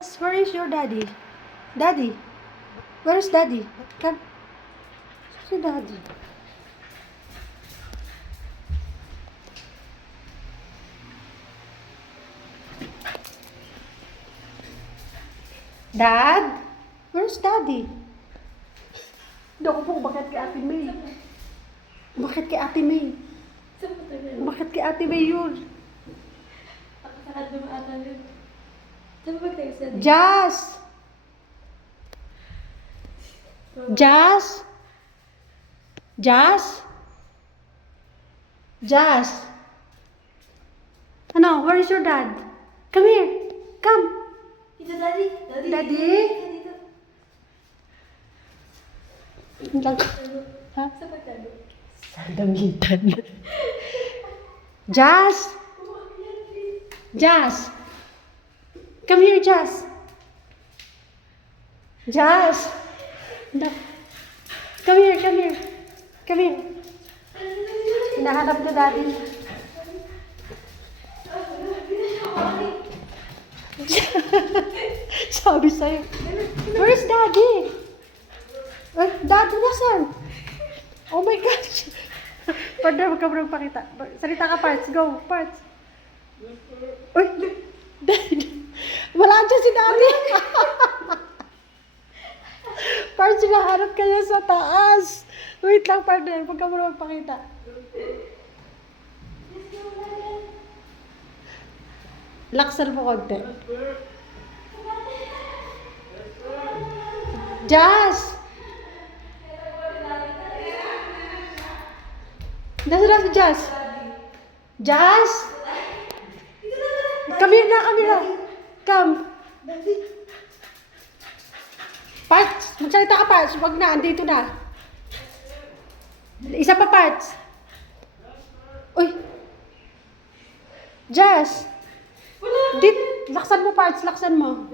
Where is your daddy? Daddy? Where is daddy? Come. Si daddy. Dad? Where's daddy? Doko po, bakit kay Ate May? Bakit kay Ate May? Bakit kay Ate May yun? Jazz! Jazz? Jazz? Jazz? Ano? Where is your dad? Come here. Come. Ito, Daddy. Daddy? Ha? Sa pagkado. Sandangitan. Jazz? Jazz? Come here, Jazz. Jazz? No. Come here, come here. Come here. Hinahanap na daddy. Sabi sa'yo. Where's daddy? Daddy nasan? Oh my gosh. Pwede, huwag ka mo pakita. Salita ka, Parts. Go, Parts. Uy, daddy. Wala dyan si daddy. Parts, hinahanap ka niya sa taas. Wait lang, partner. Huwag ka mo magpakita. Laksan mo konti. Jazz! Nasaan si Jazz? Jazz? Come here na, come here na. Come. Parts, magsalita ka, Parts. Wag na, andito na. Isa pa, Parts. Uy. Jazz. Laksan mo, Parts. Laksan mo.